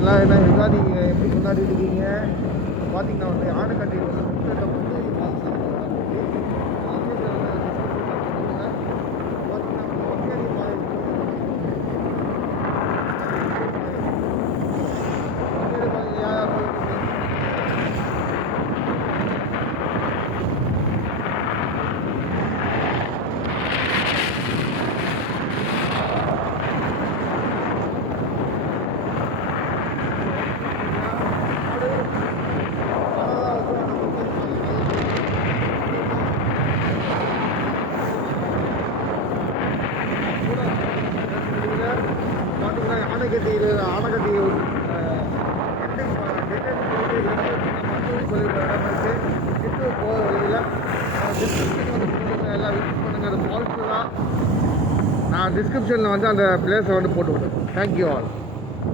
எல்லாம் என்ன யுகாதி எப்படி கொண்டாடிட்டு இருக்கீங்க? பார்த்தீங்கன்னா வந்து ஆனைக்கட்டியில் வந்து முக்கிட்ட முன்னேறி பார்த்தீங்கன்னா ஆனைக்கட்டி போகிற வழியில் டிஸ்கிரிப்ஷன் வந்து எல்லாம் விசிட் பண்ணுங்கள். அது ஃபால்ஸு தான். நான் டிஸ்கிரிப்ஷனில் வந்து அந்த பிளேஸை வந்து போட்டு விடுறேன். Thank you all.